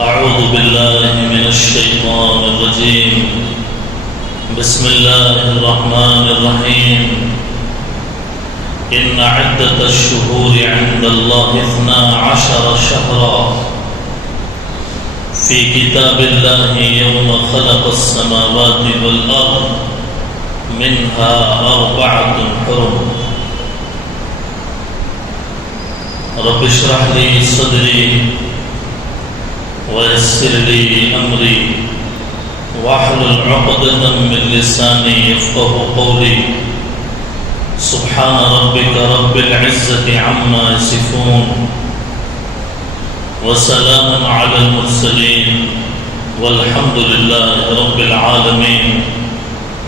أعوذ بالله من الشيطان الرجيم. بسم الله الرحمن الرحيم. إن عدة الشهور عند الله 12 شهرا في كتاب الله يوم خلق السماوات والأرض منها 4 حرم. رب اشرح لي صدري ويسر لي أمري واحلل عقدة من لساني يفقه قولي. سبحان ربك رب العزة عما يصفون وسلام على المرسلين والحمد لله رب العالمين.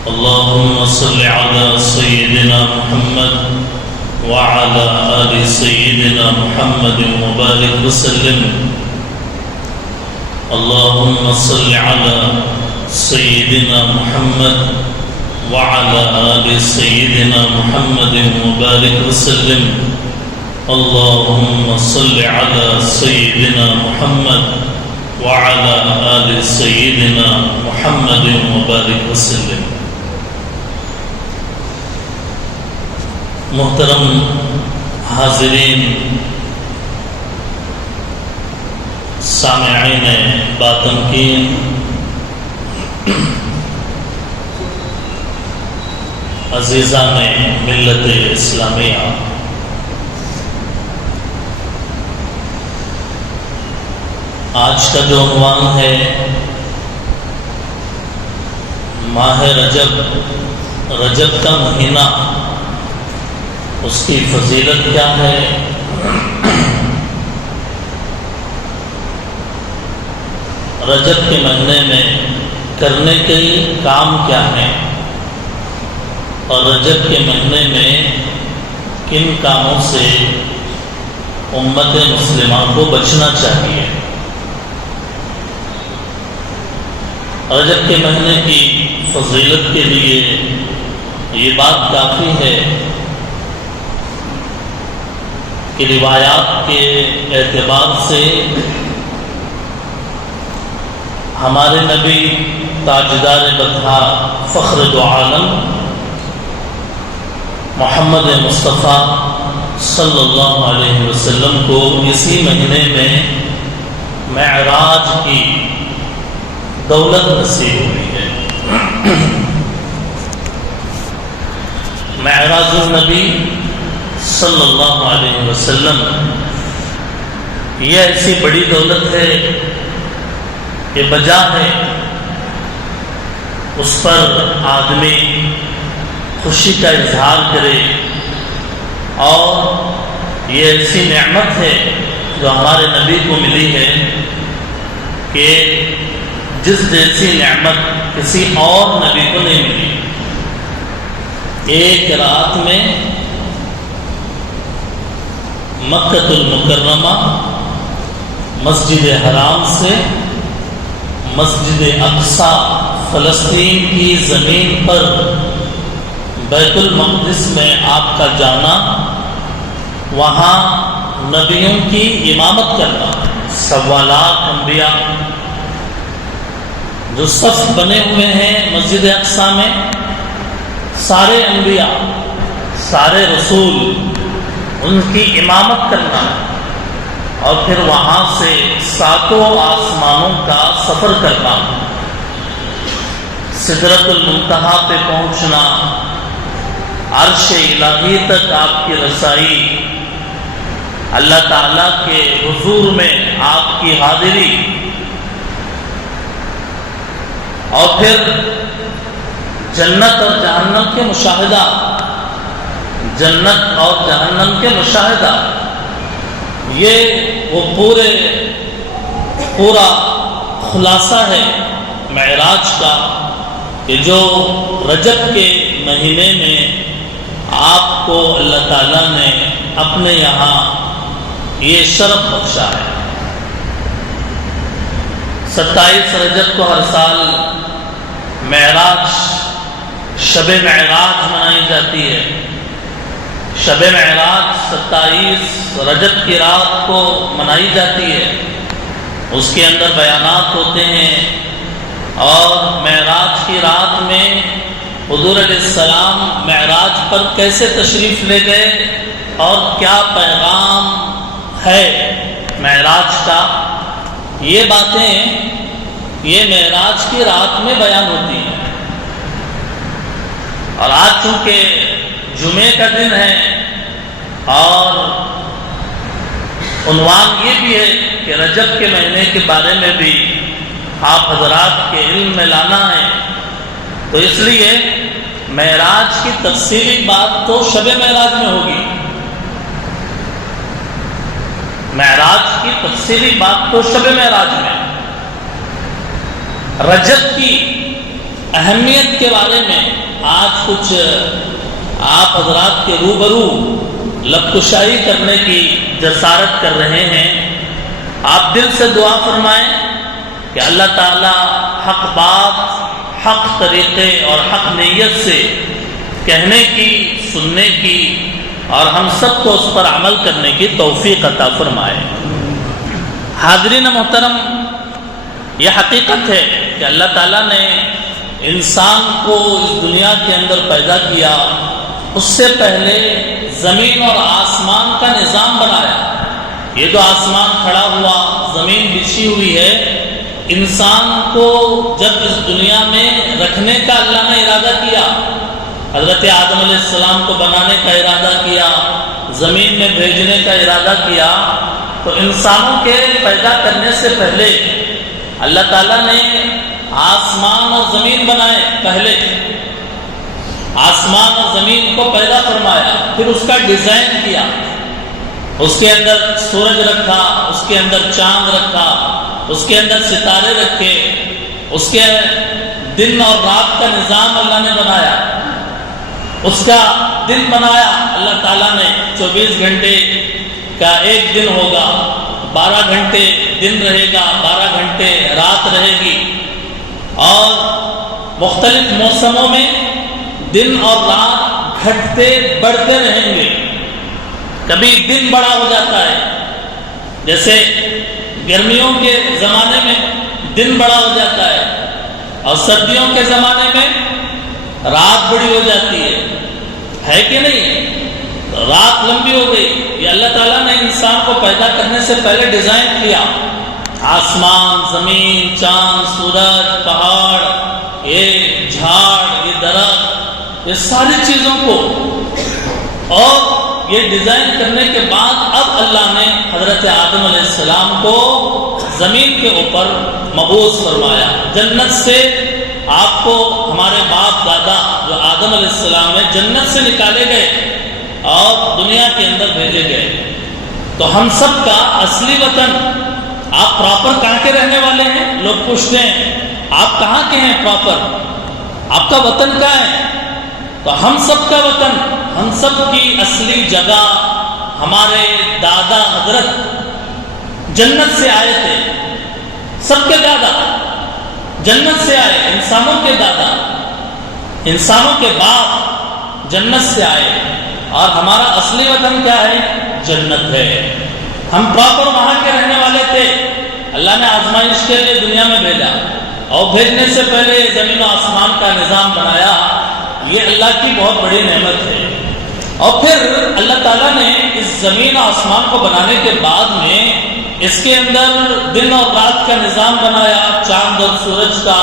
اللهم صل على سيدنا محمد وعلى آل سيدنا محمد وبارك وسلم. اللهم صل على سيدنا محمد وعلى آل سيدنا محمد وبارك وسلم. اللهم صل على سيدنا محمد وعلى آل سيدنا محمد وبارك وسلم. محترم حاضرین، سامعین باطنقین، عزیزان ملت اسلامیہ، آج کا جو عنوان ہے ماہ رجب، رجب کا مہینہ، اس کی فضیلت کیا ہے، رجب کے مہینے میں کرنے کے کام کیا ہیں، اور رجب کے مہینے میں کن کاموں سے امت مسلمہ کو بچنا چاہیے. رجب کے مہینے کی فضیلت کے لیے یہ بات کافی ہے کہ روایات کے اعتبار سے ہمارے نبی تاجدار بدھا فخر دو عالم محمد مصطفیٰ صلی اللہ علیہ وسلم کو اسی مہینے میں معراج کی دولت نصیب ہوئی ہے. معراج النبی صلی اللہ علیہ وسلم یہ ایسی بڑی دولت ہے کہ بجا ہے اس پر آدمی خوشی کا اظہار کرے، اور یہ ایسی نعمت ہے جو ہمارے نبی کو ملی ہے کہ جس جیسی نعمت کسی اور نبی کو نہیں ملی. ایک رات میں مکہ المکرمہ مسجد حرام سے مسجد اقصی فلسطین کی زمین پر بیت المقدس میں آپ کا جانا، وہاں نبیوں کی امامت کرنا، سوالات انبیاء جو صف بنے ہوئے ہیں مسجد اقصی میں، سارے انبیاء، سارے رسول، ان کی امامت کرنا، اور پھر وہاں سے 7 آسمانوں کا سفر کرنا، سدرۃ المنتہا پہ پہنچنا، عرش الہی تک آپ کی رسائی، اللہ تعالیٰ کے حضور میں آپ کی حاضری، اور پھر جنت اور جہنم کے مشاہدہ، جنت اور جہنم کے مشاہدہ. یہ وہ پورا خلاصہ ہے معراج کا کہ جو رجب کے مہینے میں آپ کو اللہ تعالیٰ نے اپنے یہاں یہ شرف بخشا ہے. 27 رجب کو ہر سال معراج، شب معراج منائی جاتی ہے. شب معراج 27 رجب کی رات کو منائی جاتی ہے، اس کے اندر بیانات ہوتے ہیں، اور معراج کی رات میں حضور علیہ السلام معراج پر کیسے تشریف لے گئے اور کیا پیغام ہے معراج کا، یہ باتیں یہ معراج کی رات میں بیان ہوتی ہیں۔ اور آج چونکہ جمعے کا دن ہے اور عنوان یہ بھی ہے کہ رجب کے مہینے کے بارے میں بھی آپ حضرات کے علم میں لانا ہے، تو اس لیے معراج کی تفصیلی بات تو شب معراج میں ہوگی، معراج کی تفصیلی بات تو شب معراج میں۔ رجب کی اہمیت کے بارے میں آج کچھ آپ حضرات کے روبرو لب کشائی کرنے کی جسارت کر رہے ہیں۔ آپ دل سے دعا فرمائیں کہ اللہ تعالی حق بات، حق طریقے اور حق نیت سے کہنے کی، سننے کی اور ہم سب کو اس پر عمل کرنے کی توفیق عطا فرمائے۔ حاضرین محترم، یہ حقیقت ہے کہ اللہ تعالیٰ نے انسان کو اس دنیا کے اندر پیدا کیا، اس سے پہلے زمین اور آسمان کا نظام بنایا۔ یہ جو آسمان کھڑا ہوا، زمین بچھی ہوئی ہے، انسان کو جب اس دنیا میں رکھنے کا اللہ نے ارادہ کیا، حضرت آدم علیہ السلام کو بنانے کا ارادہ کیا، زمین میں بھیجنے کا ارادہ کیا، تو انسانوں کے پیدا کرنے سے پہلے اللہ تعالیٰ نے آسمان اور زمین بنائے۔ پہلے آسمان اور زمین کو پیدا فرمایا، پھر اس کا ڈیزائن کیا، اس کے اندر سورج رکھا، اس کے اندر چاند رکھا، اس کے اندر ستارے رکھے، اس کے دن اور رات کا نظام اللہ نے بنایا۔ اس کا دن بنایا اللہ تعالیٰ نے، 24 گھنٹے کا ایک دن ہوگا، 12 گھنٹے دن رہے گا، 12 گھنٹے رات رہے گی، اور مختلف موسموں میں دن اور رات گھٹتے بڑھتے رہیں گے۔ کبھی دن بڑا ہو جاتا ہے، جیسے گرمیوں کے زمانے میں دن بڑا ہو جاتا ہے، اور سردیوں کے زمانے میں رات بڑی ہو جاتی ہے کہ نہیں؟ رات لمبی ہو گئی۔ یہ اللہ تعالیٰ نے انسان کو پیدا کرنے سے پہلے ڈیزائن کیا، آسمان، زمین، چاند، سورج، پہاڑ، یہ جھاڑ، یہ درخت، یہ ساری چیزوں کو، اور یہ ڈیزائن کرنے کے بعد اب اللہ نے حضرت آدم علیہ السلام کو زمین کے اوپر مبعوث فرمایا۔ جنت سے آپ کو ہمارے باپ دادا جو آدم علیہ السلام ہے جنت سے نکالے گئے اور دنیا کے اندر بھیجے گئے۔ تو ہم سب کا اصلی وطن، آپ پراپر کہاں کے رہنے والے ہیں؟ لوگ پوچھتے ہیں آپ کہاں کے ہیں پراپر، آپ کا وطن کہاں ہے؟ تو ہم سب کا وطن، ہم سب کی اصلی جگہ، ہمارے دادا حضرت جنت سے آئے تھے، سب کے دادا جنت سے آئے، انسانوں کے دادا، انسانوں کے باپ جنت سے آئے، اور ہمارا اصلی وطن کیا ہے؟ جنت ہے۔ ہم پراپر وہاں کے رہنے والے تھے، اللہ نے آزمائش کے لیے دنیا میں بھیجا، اور بھیجنے سے پہلے زمین و آسمان کا نظام بنایا۔ یہ اللہ کی بہت بڑی نعمت ہے۔ اور پھر اللہ تعالیٰ نے اس زمین و آسمان کو بنانے کے بعد میں اس کے اندر دن اور رات کا نظام بنایا، چاند اور سورج کا،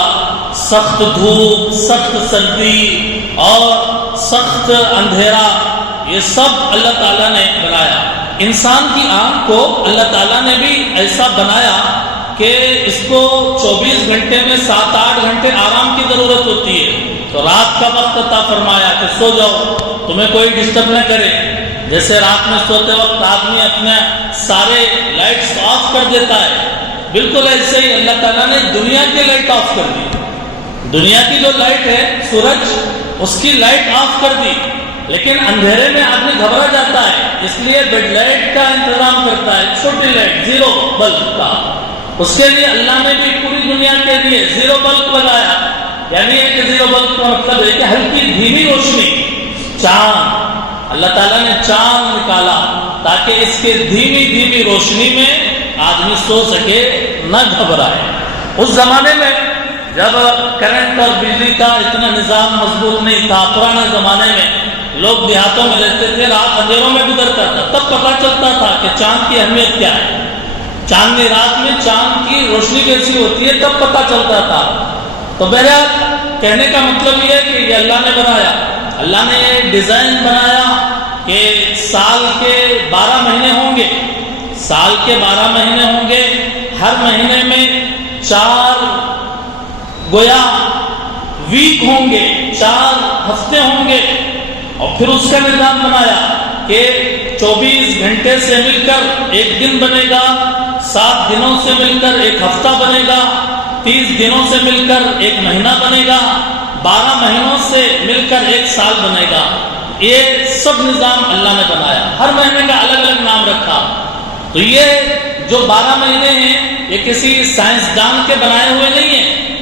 سخت دھوپ، سخت سردی اور سخت اندھیرا، یہ سب اللہ تعالیٰ نے بنایا۔ انسان کی آنکھ کو اللہ تعالیٰ نے بھی ایسا بنایا کہ اس کو 24 گھنٹے میں 7-8 گھنٹے آرام کی ضرورت ہوتی ہے، تو رات کا وقت عطا فرمایا کہ سو جاؤ، تمہیں کوئی ڈسٹرب نہ کرے۔ جیسے رات میں سوتے وقت آدمی اپنے سارے لائٹس آف کر دیتا ہے، بالکل ایسے ہی اللہ تعالیٰ نے دنیا کی لائٹ آف کر دی۔ دنیا کی جو لائٹ ہے سورج، اس کی لائٹ آف کر دی، لیکن اندھیرے میں آدمی گھبرا جاتا ہے، اس لیے بیڈ لائٹ کا انتظام کرتا ہے، چھوٹی لائٹ 0 بلب کا۔ اس کے لیے اللہ نے بھی پوری دنیا کے لیے 0 بلب لگایا، یعنی کہ 0 بلب کا مطلب ہے کہ ہلکی دھیمی روشنی۔ چاند، اللہ تعالیٰ نے چاند نکالا تاکہ اس کے دھیمی دھیمی روشنی میں آدمی سو سکے نہ گھبرائے۔ اس زمانے میں جب کرنٹ اور بجلی کا اتنا نظام مضبوط نہیں تھا، پرانے زمانے میں لوگ دیہاتوں میں رہتے تھے، رات اندھیروں میں گزرتا تھا، تب پتہ چلتا تھا کہ چاند کی اہمیت کیا ہے، چاندنی رات میں چاند کی روشنی کیسی ہوتی ہے، تب پتہ چلتا تھا۔ تو بہرحال کہنے کا مطلب یہ ہے کہ یہ اللہ نے بنایا، اللہ نے یہ ڈیزائن بنایا کہ سال کے 12 مہینے ہوں گے، سال کے 12 مہینے ہوں گے، ہر مہینے میں 4 گویا ویک ہوں گے، 4 ہفتے ہوں گے، اور پھر اس کا نظام بنایا کہ 24 گھنٹے سے مل کر ایک دن بنے گا، 7 دنوں سے مل کر ایک ہفتہ بنے گا، 30 دنوں سے مل کر ایک مہینہ بنے گا، 12 مہینوں سے مل کر ایک سال بنے گا۔ یہ سب نظام اللہ نے بنایا، ہر مہینے کا الگ الگ نام رکھا۔ تو یہ جو 12 مہینے ہیں یہ کسی سائنسدان کے بنائے ہوئے نہیں ہیں،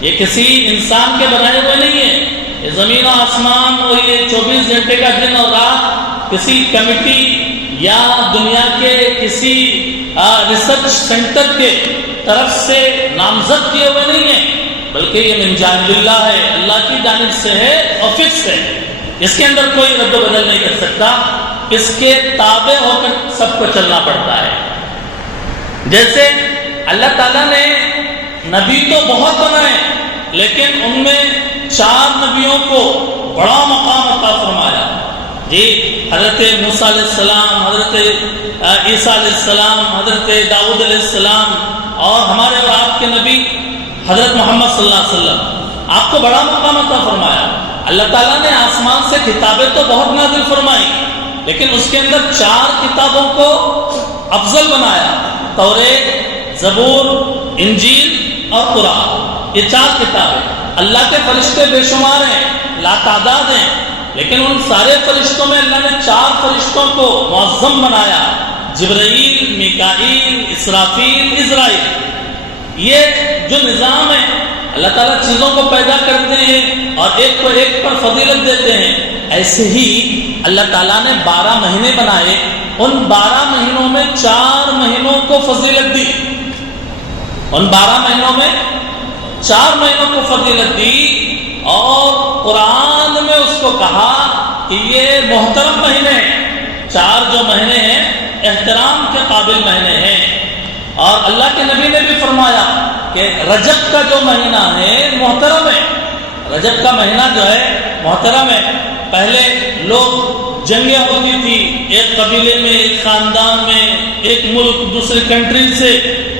یہ کسی انسان کے بنائے ہوئے نہیں ہیں، یہ زمین و آسمان اور یہ 24 گھنٹے کا دن اور رات کسی کمیٹی یا دنیا کے کسی ریسرچ سینٹر کے طرف سے نامزد کیے ہوئے نہیں ہیں، بلکہ یہ من جانب اللہ ہے، اللہ کی جانب سے ہے اور فکس ہے، اس کے اندر کوئی رد و بدل نہیں کر سکتا، اس کے تابع ہو کر سب کو چلنا پڑتا ہے۔ جیسے اللہ تعالیٰ نے نبی تو بہت بنائے، لیکن ان میں 4 نبیوں کو بڑا مقام عطا فرمایا۔ جی حضرت موسیٰ علیہ السلام، حضرت عیسیٰ علیہ السلام، حضرت داؤد علیہ السلام، اور ہمارے اور آپ کے نبی حضرت محمد صلی اللہ علیہ وسلم، آپ کو بڑا مقام عطا فرمایا۔ اللہ تعالیٰ نے آسمان سے کتابیں تو بہت نازل فرمائی، لیکن اس کے اندر 4 کتابوں کو افضل بنایا، توریت، زبور، انجیل اور قرآن۔ یہ 4 کتابیں، اللہ کے فرشتے بے شمار ہیں، لا تعداد ہیں، لیکن ان سارے فرشتوں میں اللہ نے 4 فرشتوں کو معظم بنایا، جبرائیل، میکائیل، اسرافیل، عزرائیل۔ یہ جو نظام ہے، اللہ تعالیٰ چیزوں کو پیدا کرتے ہیں اور ایک کو ایک پر فضیلت دیتے ہیں، ایسے ہی اللہ تعالیٰ نے 12 مہینے بنائے، ان 12 مہینوں میں 4 مہینوں کو فضیلت دی، ان 12 مہینوں میں 4 مہینوں کو فضیلت دی، اور قرآن میں اس کو کہا کہ یہ محترم مہینے ہیں، 4 جو مہینے ہیں احترام کے قابل مہینے ہیں۔ اور اللہ کے نبی نے بھی فرمایا کہ رجب کا جو مہینہ ہے محترم ہے، رجب کا مہینہ جو ہے محترم ہے۔ پہلے لوگ جنگیں ہوتی تھی، ایک قبیلے میں، ایک خاندان میں، ایک ملک دوسری کنٹری سے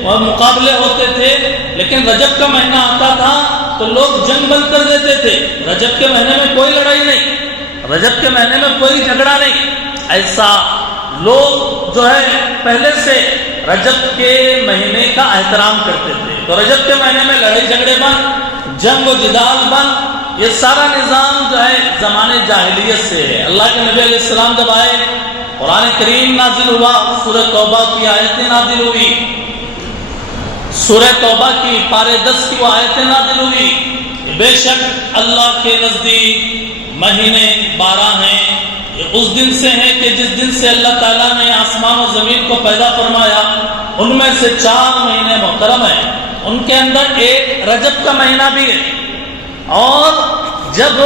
مقابلے ہوتے تھے، لیکن رجب کا مہینہ آتا تھا تو لوگ جنگ بند کر دیتے تھے۔ رجب کے مہینے میں کوئی لڑائی نہیں، رجب کے مہینے میں کوئی جھگڑا نہیں، ایسا لوگ جو ہے پہلے سے رجب کے مہینے کا احترام کرتے تھے۔ تو رجب کے مہینے میں لڑائی جھگڑے بند، جنگ و جدال بند، یہ سارا نظام جو ہے زمانے جاہلیت سے ہے۔ اللہ کے نبی علیہ السلام جب آئے، قرآن کریم نازل ہوا، سورہ توبہ کی آیتیں نازل ہوئی، سورہ توبہ کی پارے 10 کی وہ آیتیں نازل ہوئی، بے شک اللہ کے نزدیک مہینے 12 ہیں، اس دن سے ہے کہ جس دن سے اللہ تعالیٰ نے آسمان و زمین کو پیدا فرمایا، ان میں سے 4 مہینے محترم ہیں، ان کے اندر ایک رجب کا مہینہ بھی ہے۔ اور جب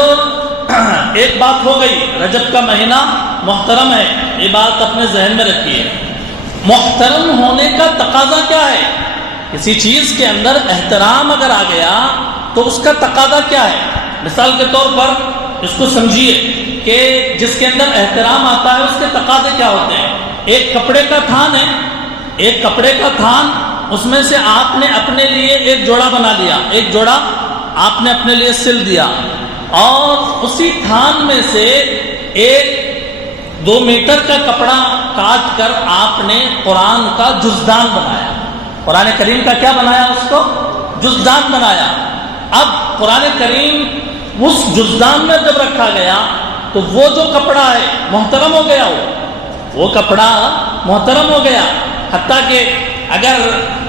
ایک بات ہو گئی، رجب کا مہینہ محترم ہے، یہ بات اپنے ذہن میں رکھیے، محترم ہونے کا تقاضا کیا ہے؟ کسی چیز کے اندر احترام اگر آ گیا تو اس کا تقاضا کیا ہے؟ مثال کے طور پر اس کو سمجھیے کہ جس کے اندر احترام آتا ہے اس کے تقاضے کیا ہوتے ہیں۔ ایک کپڑے کا تھان ہے، ایک کپڑے کا تھان، اس میں سے آپ نے اپنے لیے ایک جوڑا بنا لیا، ایک جوڑا آپ نے اپنے لیے سل دیا، اور اسی تھان میں سے ایک 2 میٹر کا کپڑا کاٹ کر آپ نے قرآن کا جزدان بنایا، قرآن کریم کا کیا بنایا؟ اس کو جزدان بنایا۔ اب قرآن کریم اس جزدان میں جب رکھا گیا تو وہ جو کپڑا ہے محترم ہو گیا، وہ کپڑا محترم ہو گیا۔ حتیٰ کہ اگر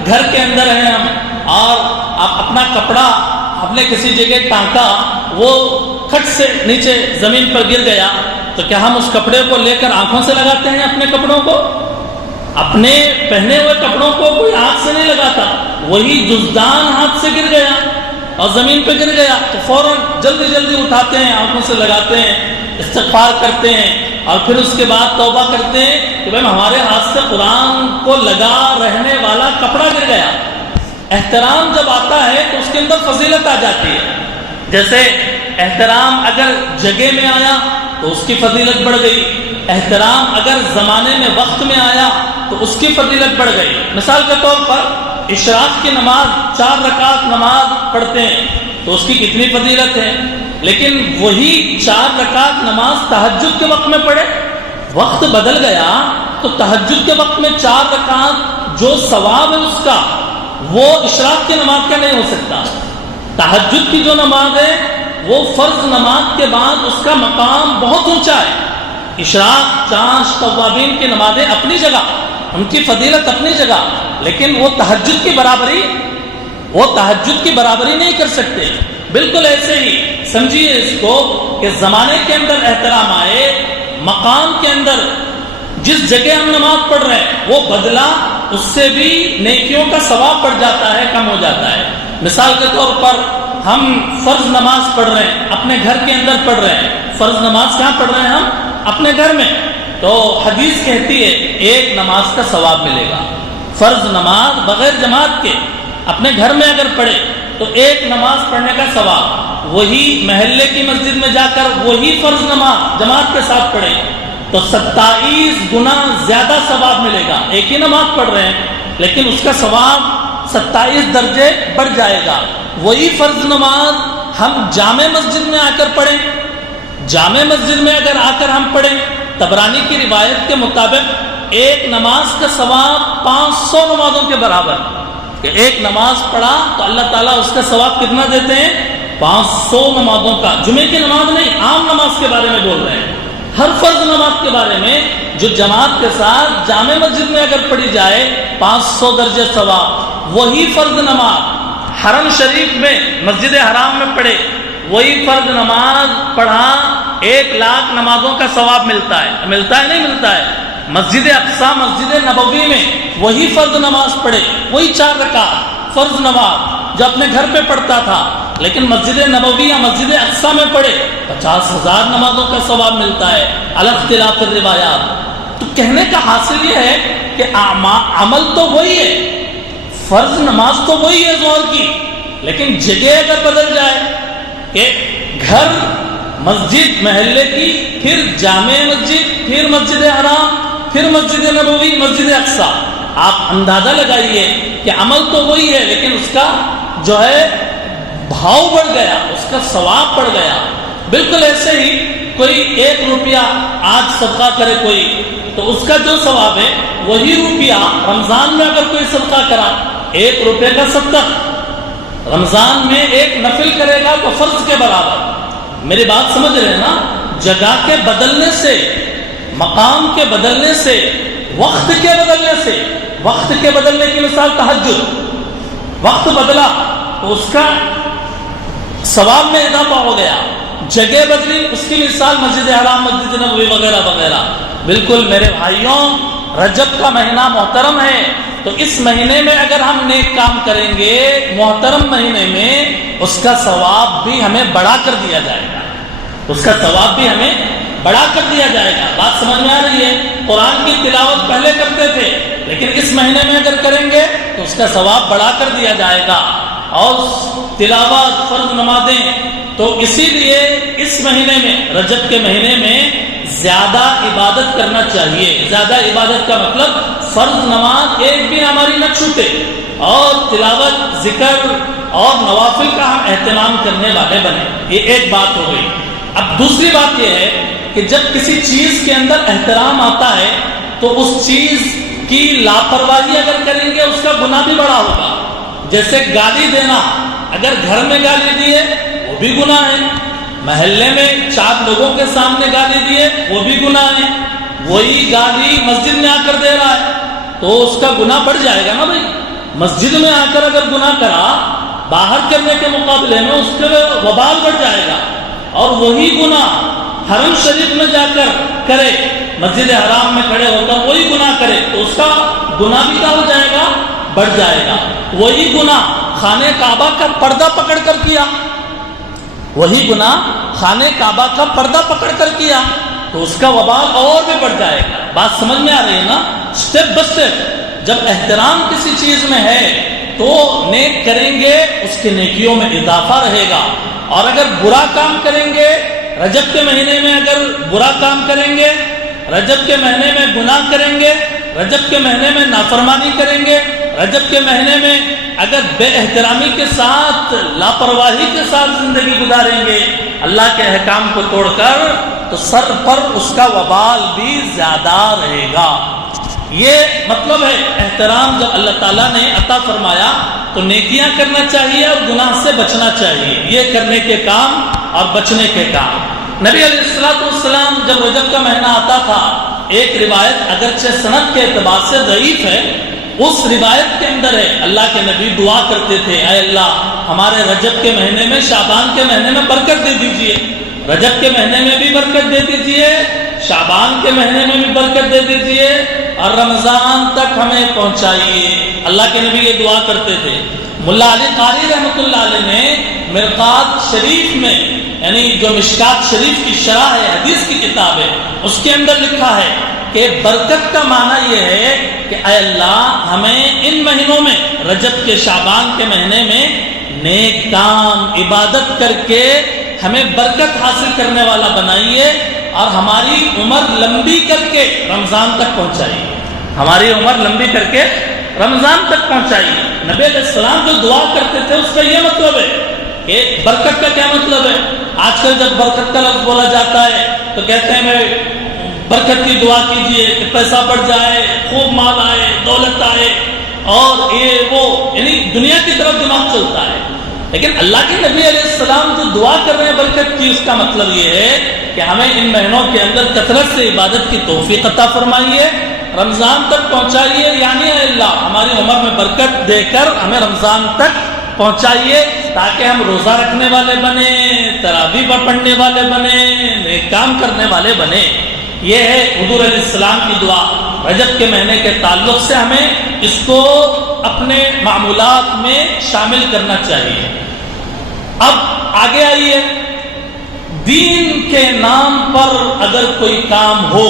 گھر کے اندر ہیں ہم اور آپ اپنا کپڑا ہم نے کسی جگہ ٹانکا، وہ کھٹ سے نیچے زمین پر گر گیا، تو کیا ہم اس کپڑے کو لے کر آنکھوں سے لگاتے ہیں اپنے کپڑوں کو؟ اپنے پہنے ہوئے کپڑوں کو کوئی آنکھ سے نہیں لگاتا، وہی جزدان ہاتھ سے گر گیا اور زمین پہ گر گیا تو فوراً جلدی جلدی اٹھاتے ہیں، آنکھوں سے لگاتے ہیں، استغفار کرتے ہیں، اور پھر اس کے بعد توبہ کرتے ہیں کہ بھائی ہمارے ہاتھ سے قرآن کو لگا رہنے والا کپڑا گر گیا۔ احترام جب آتا ہے تو اس کے اندر فضیلت آ جاتی ہے۔ جیسے احترام اگر جگہ میں آیا تو اس کی فضیلت بڑھ گئی، احترام اگر زمانے میں وقت میں آیا تو اس کی فضیلت بڑھ گئی۔ مثال کے طور پر اشراق کی نماز 4 رکعت نماز پڑھتے ہیں تو اس کی کتنی فضیلت ہے، لیکن وہی 4 رکعت نماز تہجد کے وقت میں پڑھے، وقت بدل گیا تو تہجد کے وقت میں 4 رکعت جو ثواب ہے اس کا وہ اشراق کی نماز کا نہیں ہو سکتا۔ تہجد کی جو نماز ہے وہ فرض نماز کے بعد اس کا مقام بہت اونچا ہے۔ اشراق، چاند، توابین کی نمازیں اپنی جگہ، ان کی فضیلت اپنی جگہ، لیکن وہ تہجد کی برابری نہیں کر سکتے۔ بالکل ایسے ہی سمجھیے اس کو کہ زمانے کے اندر احترام آئے، مقام کے اندر جس جگہ ہم نماز پڑھ رہے ہیں وہ بدلا، اس سے بھی نیکیوں کا ثواب بڑھ جاتا ہے، کم ہو جاتا ہے۔ مثال کے طور پر ہم فرض نماز پڑھ رہے ہیں، اپنے گھر کے اندر پڑھ رہے ہیں۔ فرض نماز کہاں پڑھ رہے ہیں ہم؟ اپنے گھر میں۔ تو حدیث کہتی ہے 1 نماز کا ثواب ملے گا۔ فرض نماز بغیر جماعت کے اپنے گھر میں اگر پڑھے تو 1 نماز پڑھنے کا ثواب، وہی محلے کی مسجد میں جا کر وہی فرض نماز جماعت کے ساتھ پڑھے تو 27 گنا زیادہ ثواب ملے گا۔ ایک ہی نماز پڑھ رہے ہیں لیکن اس کا ثواب 27 درجے بڑھ جائے گا۔ وہی فرض نماز ہم جامع مسجد میں آ کر پڑھیں، جامع مسجد میں اگر آ کر ہم پڑھیں، طبرانی کی روایت کے مطابق 1 نماز کا ثواب 500 نمازوں کے برابر، کہ 1 نماز پڑھا تو اللہ تعالیٰ اس کا ثواب کتنا دیتے ہیں؟ 500 نمازوں کا۔ جمعے کی نماز نہیں، عام نماز کے بارے میں بول رہے ہیں، ہر فرض نماز کے بارے میں جو جماعت کے ساتھ جامع مسجد میں اگر پڑھی جائے 500 درجے ثواب۔ وہی فرض نماز حرم شریف میں مسجد حرام میں پڑھے، وہی فرض نماز پڑھا 1 لاکھ نمازوں کا ثواب ملتا ہے نہیں ملتا ہے۔ مسجد اقصی مسجد نبوی میں وہی فرض نماز پڑھے، وہی 4 رکعت فرض نماز جو اپنے گھر پہ پڑھتا تھا، لیکن مسجد نبوی یا مسجد اقصی میں پڑھے 50,000 نمازوں کا ثواب ملتا ہے، علی اختلاف الروایات۔ تو کہنے کا حاصل یہ ہے کہ عمل تو وہی ہے، فرض نماز تو وہی ہے ظہر کی، لیکن جگہ اگر بدل جائے کہ گھر مسجد محلے کی، پھر جامع مسجد، پھر مسجد حرام، پھر مسجد نبوی، مسجد اقصی، آپ اندازہ لگائیے کہ عمل تو وہی ہے لیکن اس کا جو ہے بھاؤ بڑھ گیا، اس کا ثواب بڑھ گیا۔ بالکل ایسے ہی کوئی 1 روپیہ آج صدقہ کرے کوئی تو اس کا جو ثواب ہے وہی روپیہ رمضان میں اگر کوئی صدقہ کرا، 1 روپے کا صدقہ رمضان میں 1 نفل کرے گا تو فرض کے برابر۔ میری بات سمجھ رہے ہیں نا؟ جگہ کے بدلنے سے، مقام کے بدلنے سے، وقت کے بدلنے سے، وقت کے بدلنے کی مثال تہجد، وقت بدلا تو اس کا ثواب میں اضافہ ہو گیا، جگہ بدلی اس کی مثال مسجد حرام، مسجد نبوی وغیرہ وغیرہ۔ بالکل میرے بھائیوں، رجب کا مہینہ محترم ہے تو اس مہینے میں اگر ہم نیک کام کریں گے، محترم مہینے میں اس کا ثواب بھی ہمیں بڑھا کر دیا جائے گا، اس کا ثواب بھی ہمیں بڑھا کر دیا جائے گا۔ بات سمجھ میں آ رہی ہے؟ قرآن کی تلاوت پہلے کرتے تھے لیکن اس مہینے میں اگر کریں گے تو اس کا ثواب بڑھا کر دیا جائے گا۔ اور تلاوت، فرض نمازیں، تو اسی لیے اس مہینے میں، رجب کے مہینے میں زیادہ عبادت کرنا چاہیے۔ زیادہ عبادت کا مطلب فرض نماز ایک بھی ہماری نہ چھوٹے، اور تلاوت، ذکر اور نوافل کا ہم اہتمام کرنے والے بنے۔ یہ ایک بات ہو گئی۔ اب دوسری بات یہ ہے کہ جب کسی چیز کے اندر احترام آتا ہے تو اس چیز کی لاپرواہی اگر کریں گے اس کا گناہ بھی بڑا ہوگا۔ جیسے گالی دینا، اگر گھر میں گالی دیے وہ بھی گناہ ہے، محلے میں 4 لوگوں کے سامنے گالی دیے وہ بھی گناہ ہے، وہی گالی مسجد میں آ کر دے رہا ہے تو اس کا گناہ بڑھ جائے گا نا بھائی۔ مسجد میں آ کر اگر گناہ کرا باہر کرنے کے مقابلے میں اس کے وبال بڑھ جائے گا، اور وہی گناہ حرم شریف میں جا کر کرے مسجد حرام میں کھڑے ہو کر وہی گناہ کرے تو اس کا گناہ بھی کیا ہو جائے گا؟ بڑھ جائے گا. وہی گناہ خانہ کعبہ کا پردہ پکڑ کر کیا، وہی گناہ خانہ کعبہ کا پردہ پکڑ کر کیا تو اس کا وبال اور بھی بڑھ جائے گا. بات سمجھ میں آ رہی ہے نا؟ اسٹیپ بائی اسٹیپ جب احترام کسی چیز میں ہے تو نیک کریں گے اس کے نیکیوں میں اضافہ رہے گا، اور اگر برا کام کریں گے رجب کے مہینے میں، اگر برا کام کریں گے رجب کے مہینے میں، گناہ کریں گے رجب کے مہینے میں، نافرمانی کریں گے رجب کے مہینے میں، اگر بے احترامی کے ساتھ لاپرواہی کے ساتھ زندگی گزاریں گے اللہ کے احکام کو توڑ کر تو سر پر اس کا وبال بھی زیادہ رہے گا. یہ مطلب ہے احترام جب اللہ تعالیٰ نے عطا فرمایا تو نیکیاں کرنا چاہیے اور گناہ سے بچنا چاہیے. یہ کرنے کے کام اور بچنے کے کام. نبی علیہ السلام جب رجب کا مہینہ آتا تھا، ایک روایت اگرچہ سند کے اعتبار سے ضعیف ہے، اس روایت کے اندر ہے اللہ کے نبی دعا کرتے تھے، اے اللہ ہمارے رجب کے مہینے میں، شعبان کے مہینے میں برکت دے دیجئے، رجب کے مہینے میں بھی برکت دے دیجئے، شعبان کے مہینے میں بھی برکت دے دیجئے، اور رمضان تک ہمیں پہنچائیے. اللہ کے نبی یہ دعا کرتے تھے. ملا علی قاری رحمۃ اللہ علیہ نے مرقات شریف میں، یعنی جو مشکات شریف کی شرح ہے، حدیث کی کتاب ہے، اس کے اندر لکھا ہے کہ برکت کا معنی یہ ہے کہ اے اللہ ہمیں ان مہینوں میں، رجب کے، شعبان کے مہینے میں نیک کام عبادت کر کے ہمیں برکت حاصل کرنے والا بنائیے، اور ہماری عمر لمبی کر کے رمضان تک پہنچائیے، ہماری عمر لمبی کر کے رمضان تک پہنچائیے. نبی علیہ السلام جو دعا کرتے تھے اس کا یہ مطلب ہے کہ برکت کا کیا مطلب ہے؟ آج کل جب برکت کا لفظ بولا جاتا ہے تو کہتے ہیں میں برکت کی دعا کیجئے کہ پیسہ بڑھ جائے، خوب مال آئے، دولت آئے، اور یہ وہ، یعنی دنیا کی طرف دماغ چلتا ہے. لیکن اللہ کے نبی علیہ السلام جو دعا کر رہے ہیں برکت کی، اس کا مطلب یہ ہے کہ ہمیں ان مہینوں کے اندر کثرت سے عبادت کی توفیق عطا فرمائیے، رمضان تک پہنچائیے، یعنی اے اللہ ہماری عمر میں برکت دے کر ہمیں رمضان تک پہنچائیے تاکہ ہم روزہ رکھنے والے بنے، تراویح پڑھنے والے بنے، نیک کام کرنے والے بنے. یہ ہے حضور علیہ السلام کی دعا. رجب کے مہینے کے تعلق سے ہمیں اس کو اپنے معمولات میں شامل کرنا چاہیے. اب آگے آئیے، دین کے نام پر اگر کوئی کام ہو،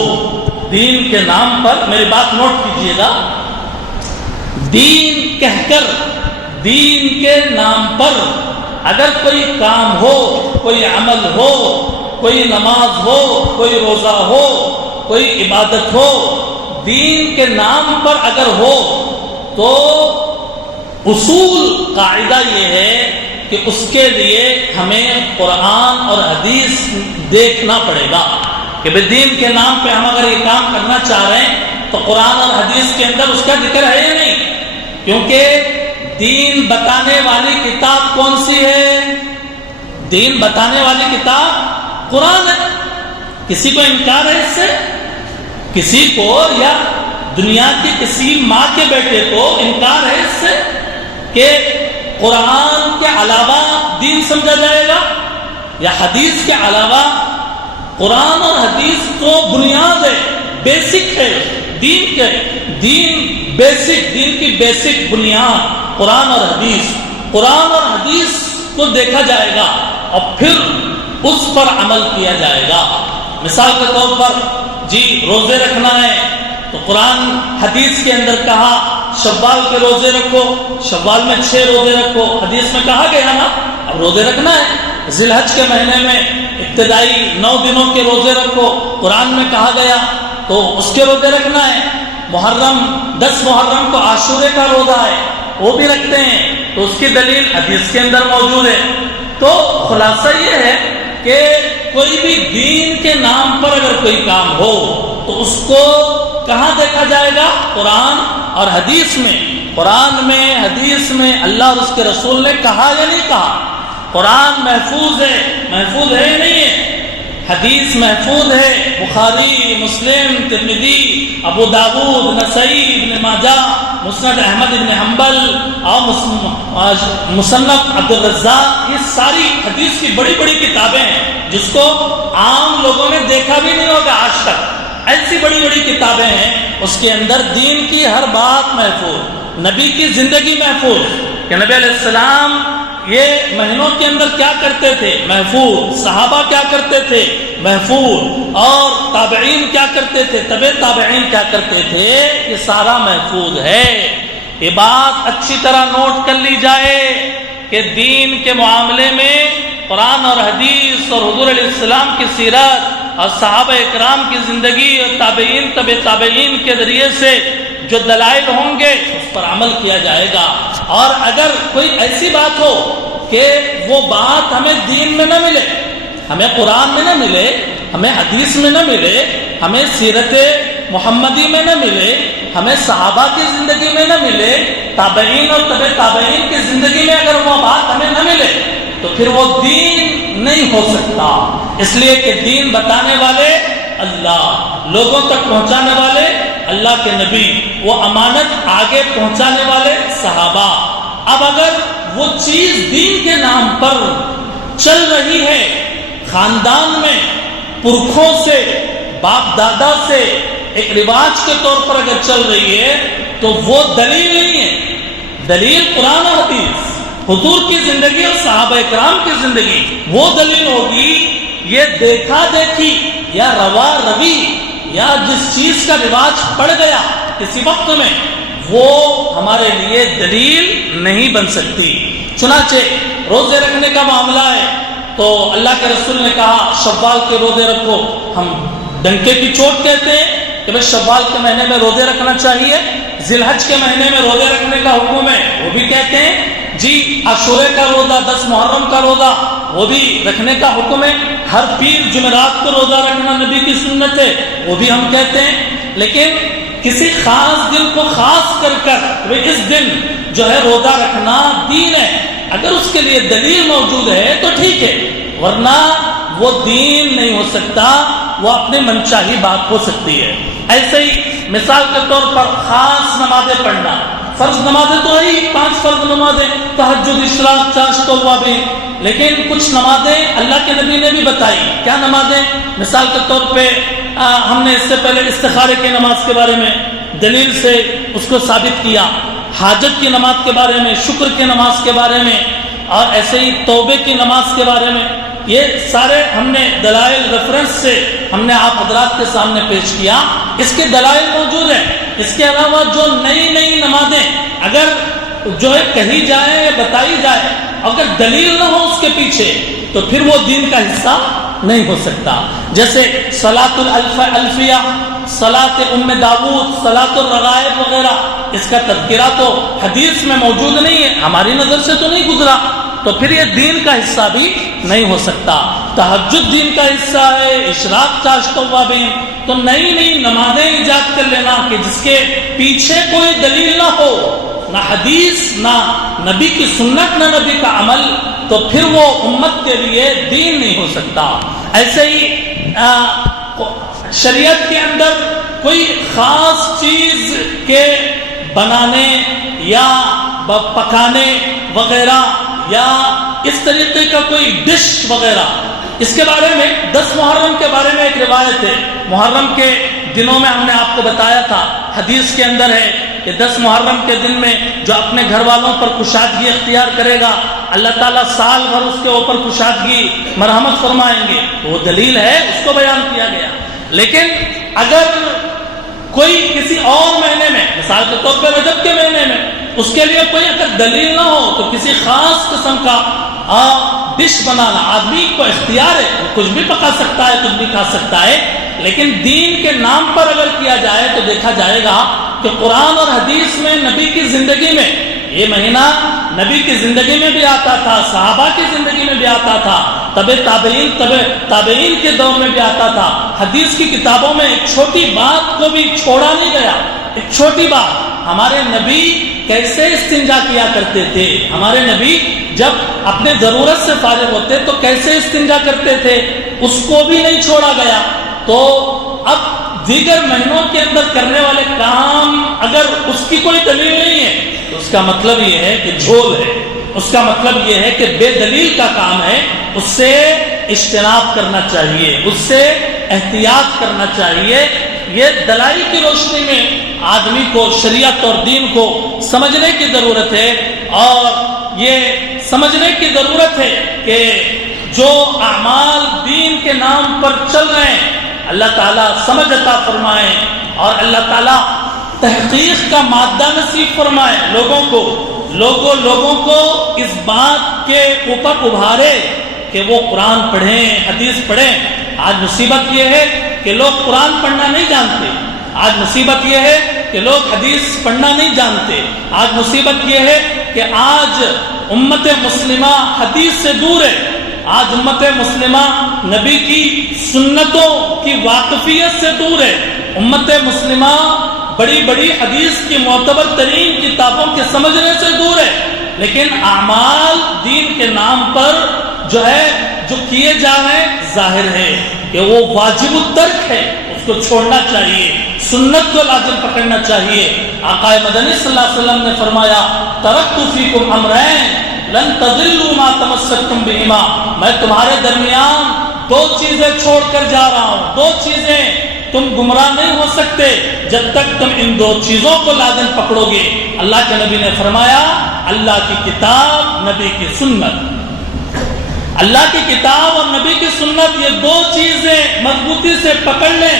دین کے نام پر، میری بات نوٹ کیجئے گا، دین کہہ کر، دین کے نام پر اگر کوئی کام ہو، کوئی عمل ہو، کوئی نماز ہو، کوئی روزہ ہو، کوئی عبادت ہو، دین کے نام پر اگر ہو تو اصول قاعدہ یہ ہے کہ اس کے لیے ہمیں قرآن اور حدیث دیکھنا پڑے گا کہ دین کے نام پہ ہم اگر یہ کام کرنا چاہ رہے ہیں تو قرآن اور حدیث کے اندر اس کا ذکر ہے یا نہیں. کیونکہ دین بتانے والی کتاب کون سی ہے؟ دین بتانے والی کتاب قرآن ہے. کسی کو انکار ہے اس سے؟ کسی کو یا دنیا کی کسی ماں کے بیٹے کو انکار ہے اس سے کہ قرآن کے علاوہ دین سمجھا جائے گا یا حدیث کے علاوہ؟ قرآن اور حدیث تو بنیاد ہے، بیسک ہے دین کے، دین بیسک، دین کی بیسک بنیاد قرآن اور حدیث. قرآن اور حدیث کو دیکھا جائے گا اور پھر اس پر عمل کیا جائے گا. مثال کے طور پر جی روزے رکھنا ہے تو قرآن حدیث کے اندر کہا شوال کے روزے رکھو، شوال میں 6 روزے رکھو، حدیث میں کہا گیا نا. اب روزے رکھنا ہے، ذی الحج کے مہینے میں ابتدائی 9 دنوں کے روزے رکھو، قرآن میں کہا گیا تو اس کے روزے رکھنا ہے. محرم 10 محرم کو عاشورے کا روزہ ہے، وہ بھی رکھتے ہیں تو اس کی دلیل حدیث کے اندر موجود ہے. تو خلاصہ یہ ہے کہ کوئی بھی دین کے نام پر اگر کوئی کام ہو تو اس کو کہاں دیکھا جائے گا؟ قرآن اور حدیث میں. قرآن میں، حدیث میں اللہ اور اس کے رسول نے کہا یا نہیں کہا؟ قرآن محفوظ ہے، محفوظ ہے یا نہیں ہے؟ حدیث محفوظ ہے، بخاری، مسلم، ترمذی، ابو داود، نسائی، ابن ماجہ، مسند احمد ابن حنبل اور مصنف عبد الرزاق، یہ ساری حدیث کی بڑی بڑی کتابیں ہیں جس کو عام لوگوں نے دیکھا بھی نہیں ہوگا آج تک. ایسی بڑی بڑی کتابیں ہیں، اس کے اندر دین کی ہر بات محفوظ، نبی کی زندگی محفوظ کہ نبی علیہ السلام یہ مہینوں کے اندر کیا کرتے تھے محفوظ، صحابہ کیا کرتے تھے محفوظ، اور تابعین کیا کرتے تھے، تبع تابعین کیا کرتے تھے، یہ سارا محفوظ ہے۔ یہ بات اچھی طرح نوٹ کر لی جائے کہ دین کے معاملے میں قرآن اور حدیث اور حضور علیہ السلام کی سیرت اور صحابہ اکرام کی زندگی اور تابعین تبع تابعین کے ذریعے سے جو دلائل ہوں گے اس پر عمل کیا جائے گا۔ اور اگر کوئی ایسی بات ہو کہ وہ بات ہمیں دین میں نہ ملے، ہمیں قرآن میں نہ ملے، ہمیں حدیث میں نہ ملے، ہمیں سیرت محمدی میں نہ ملے، ہمیں صحابہ کی زندگی میں نہ ملے، تابعین اور تبع تابعین کی زندگی میں اگر وہ بات ہمیں نہ ملے تو پھر وہ دین نہیں ہو سکتا۔ اس لیے کہ دین بتانے والے اللہ، لوگوں تک پہنچانے والے اللہ کے نبی، وہ امانت آگے پہنچانے والے صحابہ۔ اب اگر وہ چیز دین کے نام پر چل رہی ہے، خاندان میں پرکھوں سے باپ دادا سے ایک رواج کے طور پر اگر چل رہی ہے تو وہ دلیل نہیں ہے۔ دلیل قرآن و حدیث، حضور کی زندگی اور صحابہ اکرام کی زندگی، وہ دلیل ہوگی۔ یہ دیکھا دیکھی یا روا روی یا جس چیز کا رواج پڑ گیا کسی وقت میں، وہ ہمارے لیے دلیل نہیں بن سکتی۔ چنانچہ روزے رکھنے کا معاملہ ہے تو اللہ کے رسول نے کہا شوال کے روزے رکھو۔ ہم ڈنکے کی چوٹ کہتے ہیں کہ بھائی شوال کے مہینے میں روزے رکھنا چاہیے، ذی الحج کے مہینے میں روزے رکھنے کا حکم ہے، وہ بھی کہتے ہیں جی عاشورے کا روزہ، 10 محرم کا روزہ، وہ بھی رکھنے کا حکم ہے، ہر پیر جمعرات کو روزہ رکھنا نبی کی سنت ہے، وہ بھی ہم کہتے ہیں۔ لیکن کسی خاص دن کو خاص کر اس دن جو ہے روزہ رکھنا دین ہے، اگر اس کے لیے دلیل موجود ہے تو ٹھیک ہے، ورنہ وہ دین نہیں ہو سکتا، وہ اپنے منچاہی بات ہو سکتی ہے۔ ایسے ہی مثال کے طور پر خاص نمازیں پڑھنا، فرض نمازیں تو ہے ہی، 5 فرض نمازیں، تہجد، اشراق، چاشت و توابین، لیکن کچھ نمازیں اللہ کے نبی نے بھی بتائی۔ کیا نمازیں؟ مثال کے طور پہ ہم نے اس سے پہلے استخارے کی نماز کے بارے میں دلیل سے اس کو ثابت کیا، حاجت کی نماز کے بارے میں، شکر کی نماز کے بارے میں، اور ایسے ہی توبے کی نماز کے بارے میں، یہ سارے ہم نے دلائل ریفرنس سے ہم نے آپ حضرات کے سامنے پیش کیا۔ اس کے دلائل موجود ہیں۔ اس کے علاوہ جو نئی نئی نمازیں اگر جو ہے کہی جائے یا بتائی جائے، اگر دلیل نہ ہو اس کے پیچھے تو پھر وہ دین کا حصہ نہیں ہو سکتا۔ جیسے صلاۃ الفیہ، صلاۃ ام داود، صلاۃ الرغائب وغیرہ، اس کا تذکرہ تو حدیث میں موجود نہیں ہے، ہماری نظر سے تو نہیں گزرا، تو پھر یہ دین کا حصہ بھی نہیں ہو سکتا۔ تہجد دین کا حصہ ہے، اشراق، چاشت و توابین، تو نئی نئی نمازیں ایجاد کر لینا کہ جس کے پیچھے کوئی دلیل نہ ہو، نہ حدیث، نہ نبی کی سنت، نہ نبی کا عمل، تو پھر وہ امت کے لیے دین نہیں ہو سکتا۔ ایسے ہی شریعت کے اندر کوئی خاص چیز کے بنانے یا پکانے وغیرہ یا اس طریقے کا کوئی ڈش وغیرہ، اس کے بارے میں 10 محرم کے بارے میں ایک روایت ہے۔ محرم کے دنوں میں ہم نے آپ کو بتایا تھا، حدیث کے اندر ہے کہ 10 محرم کے دن میں جو اپنے گھر والوں پر کشادگی اختیار کرے گا، اللہ تعالیٰ سال بھر اس کے اوپر کشادگی مرحمت فرمائیں گے، وہ دلیل ہے، اس کو بیان کیا گیا۔ لیکن اگر کوئی کسی اور مہینے میں، مثال کے طور پر رجب کے مہینے میں، اس کے لیے کوئی اگر دلیل نہ ہو تو کسی خاص قسم کا ڈش بنانا، آدمی کو اختیار ہے، وہ کچھ بھی پکا سکتا ہے، کچھ بھی کھا سکتا ہے، لیکن دین کے نام پر اگر کیا جائے تو دیکھا جائے گا کہ قرآن اور حدیث میں نبی کی زندگی میں یہ مہینہ نبی کی زندگی میں بھی آتا تھا، صحابہ کی زندگی میں بھی آتا تھا، تابعین کے دور میں بھی آتا تھا۔ حدیث کی کتابوں میں ایک چھوٹی بات کو بھی چھوڑا نہیں گیا، ایک چھوٹی بات، ہمارے نبی کیسے استنجا کیا کرتے تھے، ہمارے نبی جب اپنے ضرورت سے فارغ ہوتے تو کیسے استنجا کرتے تھے، اس کو بھی نہیں چھوڑا گیا۔ تو اب دیگر مہینوں کے اندر کرنے والے کام اگر اس کی کوئی دلیل نہیں ہے تو اس کا مطلب یہ ہے کہ جھول ہے، اس کا مطلب یہ ہے کہ بے دلیل کا کام ہے، اس سے اجتناب کرنا چاہیے، اس سے احتیاط کرنا چاہیے۔ یہ دلائل کی روشنی میں آدمی کو شریعت اور دین کو سمجھنے کی ضرورت ہے، اور یہ سمجھنے کی ضرورت ہے کہ جو اعمال دین کے نام پر چل رہے ہیں اللہ تعالیٰ سمجھ عطا فرمائے، اور اللہ تعالیٰ تحقیق کا مادہ نصیب فرمائے لوگوں کو اس بات کے اوپر ابھارے کہ وہ قرآن پڑھیں، حدیث پڑھیں۔ آج مصیبت یہ ہے کہ لوگ قرآن پڑھنا نہیں جانتے، آج مصیبت یہ ہے کہ لوگ حدیث پڑھنا نہیں جانتے، آج مصیبت یہ ہے کہ آج امت مسلمہ حدیث سے دور ہے، آج امت مسلمہ نبی کی سنتوں کی واقفیت سے دور ہے، امت مسلمہ بڑی بڑی حدیث کی معتبر ترین کتابوں کے سمجھنے سے دور ہے، لیکن اعمال دین کے نام پر جو کیے جا رہے ہیں ظاہر ہے کہ وہ واجب الترک ہے، اس کو چھوڑنا چاہیے، سنت کو لازم پکڑنا چاہیے۔ آقا مدنی صلی اللہ علیہ وسلم نے فرمایا ترکت فیکم امرین لن تضلوا ما تمسکتم بہما، میں تمہارے درمیان دو چیزیں چھوڑ کر جا رہا ہوں، دو چیزیں تم گمراہ نہیں ہو سکتے جب تک تم ان دو چیزوں کو لازم پکڑو گے۔ اللہ کے نبی نے فرمایا اللہ کی کتاب، نبی کی سنت۔ اللہ کی کتاب اور نبی کی سنت، یہ دو چیزیں مضبوطی سے پکڑ لیں۔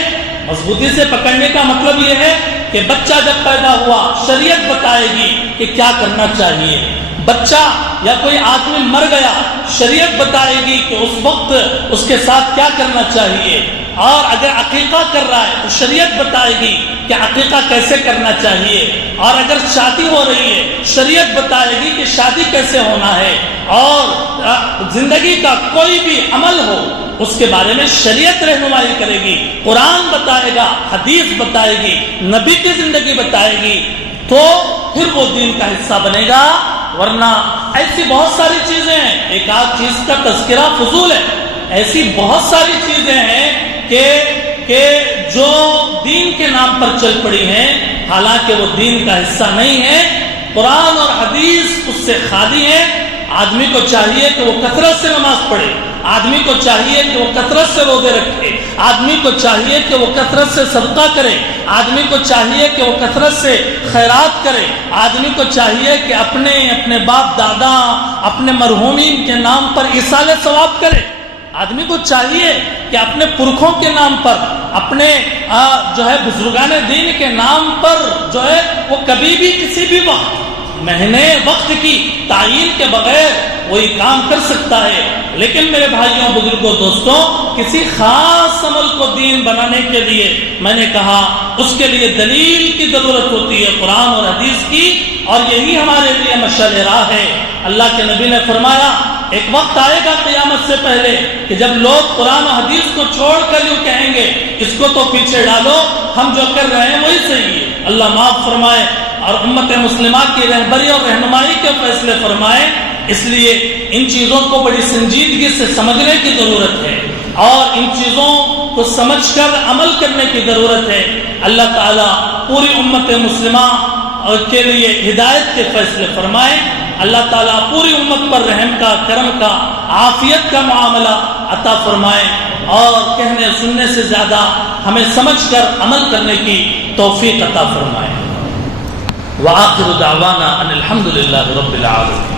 مضبوطی سے پکڑنے کا مطلب یہ ہے کہ بچہ جب پیدا ہوا شریعت بتائے گی کہ کیا کرنا چاہیے، بچہ یا کوئی آدمی مر گیا شریعت بتائے گی کہ اس وقت اس کے ساتھ کیا کرنا چاہیے، اور اگر عقیقہ کر رہا ہے تو شریعت بتائے گی کہ عقیقہ کیسے کرنا چاہیے، اور اگر شادی ہو رہی ہے شریعت بتائے گی کہ شادی کیسے ہونا ہے، اور زندگی کا کوئی بھی عمل ہو اس کے بارے میں شریعت رہنمائی کرے گی، قرآن بتائے گا، حدیث بتائے گی، نبی کی زندگی بتائے گی، تو پھر وہ دین کا حصہ بنے گا۔ ورنہ ایسی بہت ساری چیزیں ہیں، ایک آدھ چیز کا تذکرہ فضول ہے، ایسی بہت ساری چیزیں ہیں کہ جو دین کے نام پر چل پڑی ہیں، حالانکہ وہ دین کا حصہ نہیں ہے، قرآن اور حدیث اس سے خالی ہیں۔ آدمی کو چاہیے کہ وہ کثرت سے نماز پڑھے، آدمی کو چاہیے کہ وہ کثرت سے روزے رکھے، آدمی کو چاہیے کہ وہ کثرت سے صدقہ کرے، آدمی کو چاہیے کہ وہ کثرت سے خیرات کرے، آدمی کو چاہیے کہ اپنے باپ دادا، اپنے مرحومین کے نام پر ایصال ثواب کرے، آدمی کو چاہیے کہ اپنے پرکھوں کے نام پر، اپنے بزرگان دین کے نام پر وہ کبھی بھی کسی بھی وقت مہینے وقت کی تعین کے بغیر وہی کام کر سکتا ہے۔ لیکن میرے بھائیوں، بزرگوں، دوستوں، کسی خاص عمل کو دین بنانے کے لیے میں نے کہا اس کے لیے دلیل کی ضرورت ہوتی ہے، قرآن اور حدیث کی، اور یہی ہمارے لیے مشعل راہ ہے۔ اللہ کے نبی نے فرمایا ایک وقت آئے گا قیامت سے پہلے کہ جب لوگ قرآن و حدیث کو چھوڑ کر یوں کہیں گے اس کو تو پیچھے ڈالو، ہم جو کر رہے ہیں وہی صحیح ہے۔ اللہ معاف فرمائے اور امت مسلمہ کی رہبری اور رہنمائی کے فیصلے فرمائے۔ اس لیے ان چیزوں کو بڑی سنجیدگی سے سمجھنے کی ضرورت ہے، اور ان چیزوں کو سمجھ کر عمل کرنے کی ضرورت ہے۔ اللہ تعالیٰ پوری امت مسلمہ کے لیے ہدایت کے فیصلے فرمائے۔ اللہ تعالیٰ پوری امت پر رحم کا، کرم کا، عافیت کا معاملہ عطا فرمائے، اور کہنے سننے سے زیادہ ہمیں سمجھ کر عمل کرنے کی توفیق عطا فرمائے۔ وآخر دعوانا ان الحمد للہ رب العالمین۔